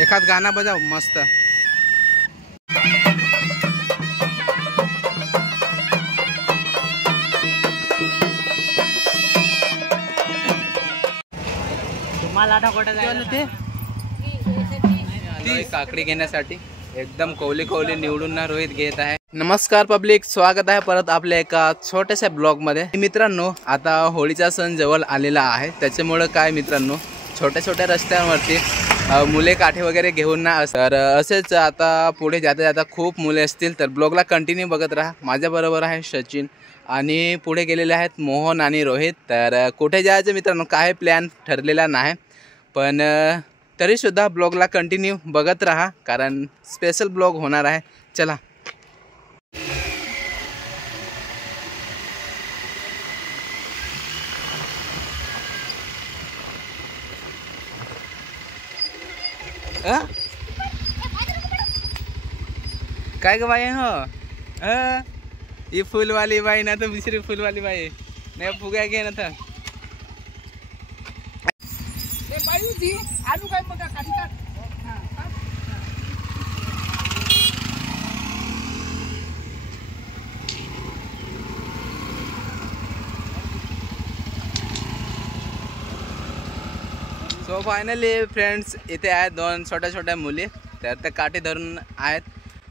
एखाद गाना बजाव मस्त। तुम्हाला कुठे जायला ते काकडी घेण्यासाठी एकदम कौली कौली निवडून रोहित घेत आहे। नमस्कार पब्लिक, स्वागत आहे परत आपल्या एका छोट्याशा ब्लॉग मध्ये। मित्रांनो, आता होळीचा सण जवळ आलेला आहे, त्याच्यामुळे काय मित्रांनो छोट्या छोट्या रस्त्यांवरती मुले काठे वगैरे घेऊन ना तर असेच आता पुढे जाता जाता खूप मुले असतील, तर ब्लॉगला कंटिन्यू बघत राहा। माझ्याबरोबर आहे सचिन आणि पुढे गेलेले आहेत मोहन आणि रोहित। तर कुठे जायचं मित्रांनो काय प्लॅन ठरलेला नाही, पण तरीसुद्धा ब्लॉगला कंटिन्यू बघत राहा कारण स्पेशल ब्लॉग होणार आहे। चला काय ग बाई हो ही फुलवाली बाई ना तर दुसरी फुलवाली बाई नाही फुग्या घे ना तर आलू काय बघा खाली टाक। सो फायनली फ्रेंड्स, इथे आहेत दोन छोट्या छोट्या मुली, तर त्या काठी धरून आहेत।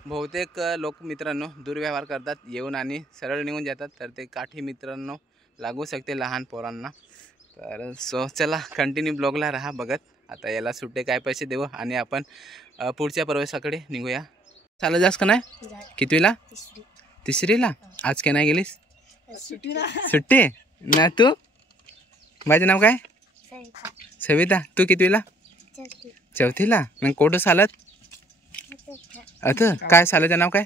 बहुतेक लोक मित्रांनो दुर्व्यवहार करतात, येऊन आणि सरळ निघून जातात, तर ते काठी मित्रांनो लागू शकते लहान पोरांना। तर सो चला कंटिन्यू ब्लॉगला राहा बघत। आता याला सुट्टे काय पैसे देऊ आणि आपण पुढच्या प्रवेशाकडे निघूया। चालत जास का नाही? कितवीला? तिसरीला। आज काय नाही गेलीस? सुट्टी ना। तू माझं नाव काय? सविता। तू कितवीला? चौथीला। मग कोठं चालत? आता काय शाळेचं नाव काय?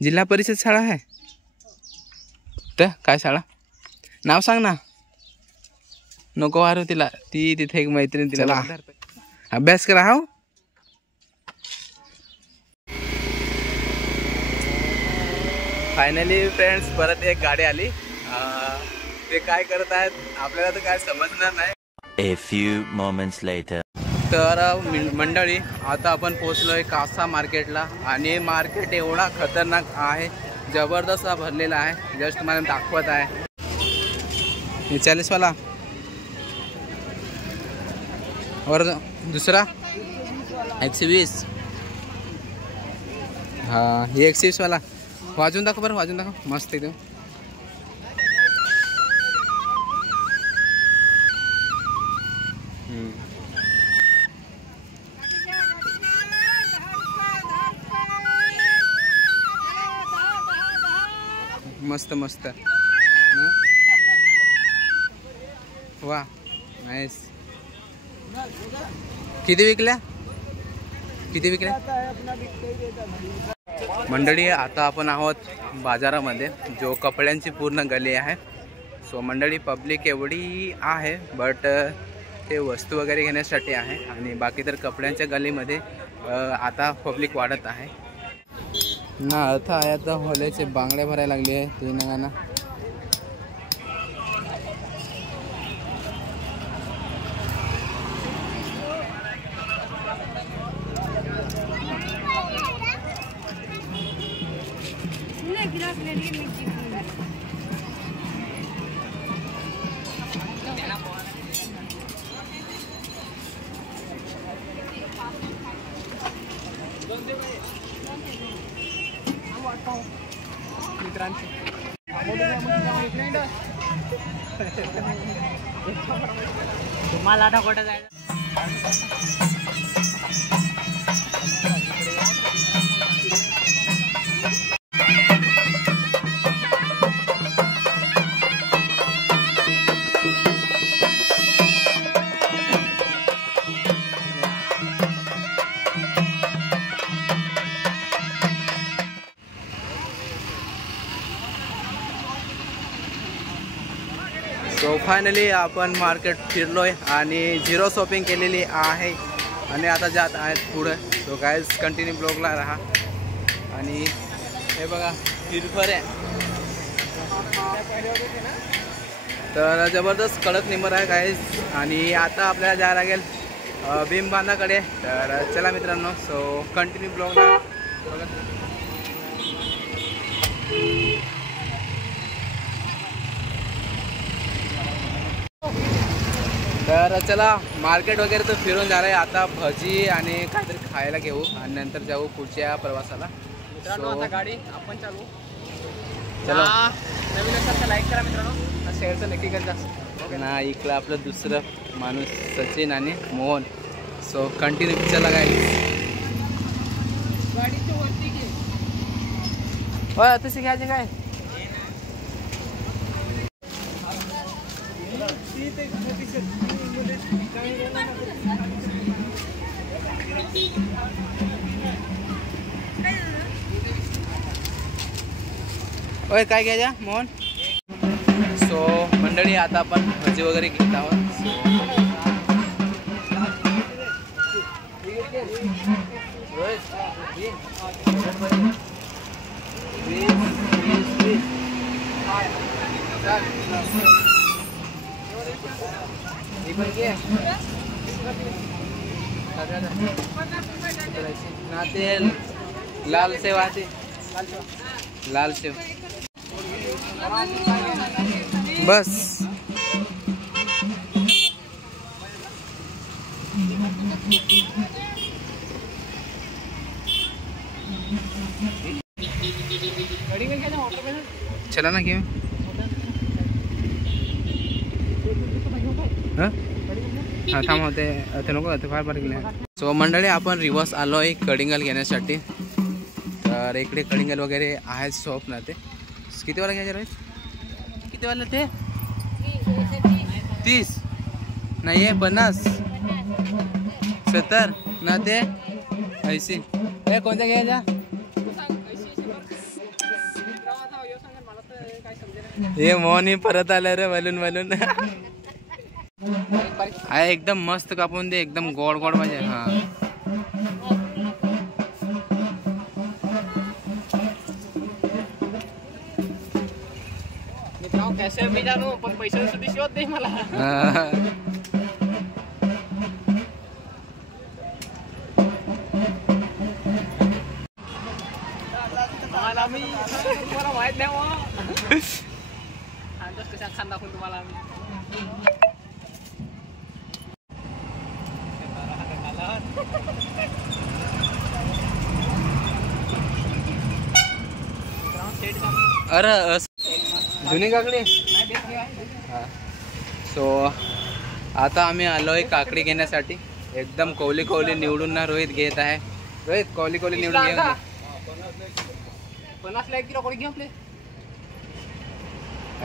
जिल्हा परिषद शाळा आहे तर काय शाळा नाव सांग ना। नको वारू तिला, ती तिथे एक मैत्रीण तिला अभ्यास करा। हो फायनली फ्रेंड्स परत एक गाडी आली, ते काय करत आहेत आपल्याला तर काय समजणार नाही। A few moments later. तर मंडळी आता आपण पोहोचलोय कासा मार्केटला आणि मार्केट एवढा खतरनाक आहे, जबरदस्त भरलेला आहे। जस्ट मला दाखवत आहे 40 वाला और दूसरा 120। हाँ ये 120 वाला वाजून दाखव बरं, वाजून दाखव मस्त एकदम। मस्त मस्त वा नाईस। किती विकल्या? किती विकल्या मंडळी? आता आपण आहोत बाजारामध्ये, जो कपड्यांची पूर्ण गली आहे। सो मंडळी पब्लिक एवढी आहे, बट ते वस्तू वगैरे घेण्यासाठी आहे आणि बाकी तर कपड्यांच्या गलीमध्ये आता पब्लिक वाढत आहे ना। आता आहे आता होल्याचे बांगड्या भरायला लागले आहे ते ना। तुम्हाला कुठे जायचं? सो फायनली आपण मार्केट फिरलोय आणि झिरो शॉपिंग केलेली आहे आणि आता जात आहेत पुढे। सो गाइस कंटिन्यू ब्लॉगला राहा। आणि हे बघा हिरफर आहे तर जबरदस्त कडक निंबर आहे गाईस. आणि आता आपल्याला जायला लागेल भीमबांधाकडे. तर चला मित्रांनो, सो कंटिन्यू ब्लॉगला बघत. तर चला मार्केट वगैरे तर फिरून झालं आहे. आता भजी आणि काहीतरी खायला घेऊ आणि नंतर जाऊ पुढच्या प्रवासाला. मित्रांनो आता गाडी आपण चालू. चलो. नवीन असेल तर लाईक करा मित्रांनो. शेअरचं नक्की करता ना. इकडं आपलं दुसरं माणूस सचिन आणि मोहन. सो कंटिन्यू चला गाईस. गाडीच्या वरती घे. होय तसे घ्यायचे काय. होय काय घ्यायच्या मोहन. सो मंडळी आता आपण भजी वगैरे घेत आहोत. तेल लाल सेव आते. लाल सेव बस. चला ना घेऊ. हा थांब होते ते नको ते फार बारीक नाही. सो मंडळी आपण रिवर्स आलो आहे कडिंगल घेण्यासाठी. तर इकडे कडिंगल वगैरे आहेत शॉप ना. ते किती वाला घ्यायचे रे. किती वाला ते 30 नाही आहे 50 70 ना. ते 80 कोणत्या घ्यायच्या. हे मोहनी परत आलं रे वलून वलून. आहे एकदम मस्त कापून दे. एकदम गोड गोड पाहिजे. हा मित्रांनो कैसे मी जाणू पण पैसे सुद्धा शोध दे मला. तुम्हाला माहित नाही कशा खान दाखवून तुम्हाला अरे जुनी काकडी. सो आता आम्ही आलो आहे काकडी घेण्यासाठी. एकदम कौली कौली निवडून ना रोहित घेत आहे. रोहित कौली कौली निवडून घे. 50 किलो कोणी घेऊ आपले.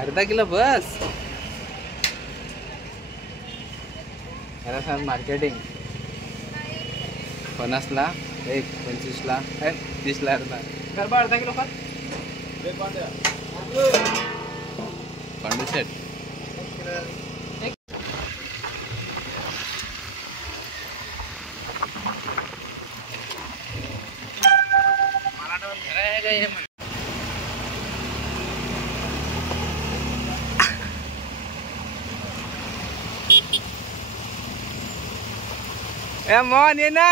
अर्धा किलो बस. मार्केटिंग 50 ला 1 25 ला 30 ला अर्धा. गरबा अर्धा किलो कर. पांडू सेट. ए मोहन ये ना.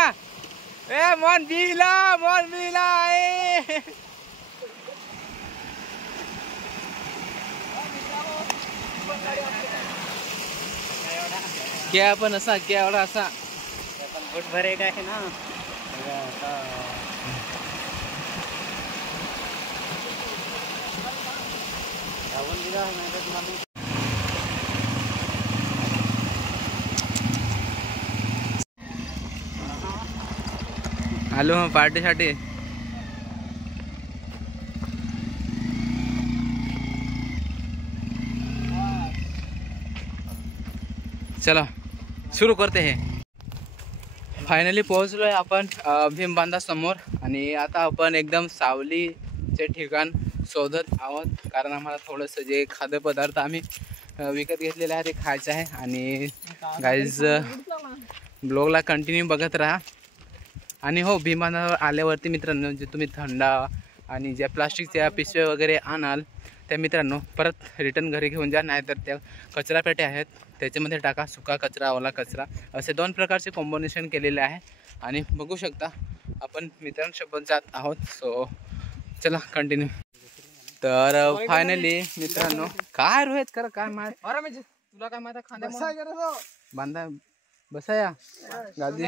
ए मोहन बिला मोहन बिला. क्या पण असा क्या एवढा असा पण गुड भरेट आहे ना. आलो पार्टीसाठी. चला सुरू करते हे. फायनली पोहोचलोय आपण भीमबांधा समोर. आणि आता आपण एकदम सावलीचे ठिकाण शोधत आहोत. कारण आम्हाला थोडंसं जे खाद्यपदार्थ आम्ही विकत घेतलेले आहे ते खायचं आहे. आणि गाईज ब्लॉगला कंटिन्यू बघत राहा. आणि हो भीमबांधावर आल्यावरती मित्रांनो जे तुम्ही थंडा आणि ज्या प्लास्टिकच्या पिशव्या वगैरे आणाल त्या मित्रांनो परत रिटर्न घरी घेऊन जा, नाहीतर त्या कचरा पेट्या आहेत त्याच्यामध्ये टाका, सुका कचरा ओला कचरा असे 2 प्रकारचे कॉम्बिनेशन केलेले आहे. आणि बघू शकता आपण मित्रांसोबत जात आहोत. सो चला कंटिन्यू. तर फायनली मित्रांनो काय रोहित करा काय माहित तुला काय माहिती खांद्या बांधा बसाया गादी.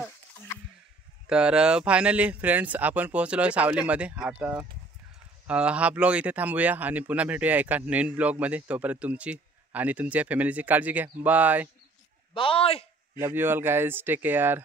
तर फायनली फ्रेंड्स आपण पोहोचलो आहे सावलीमध्ये. आता हा ब्लॉग इथे थांबूया आणि पुन्हा भेटूया एका नवीन ब्लॉगमध्ये. तोपर्यंत तुमची आणि तुमच्या फॅमिलीची काळजी घ्या. Bye bye. Love you all guys, take care.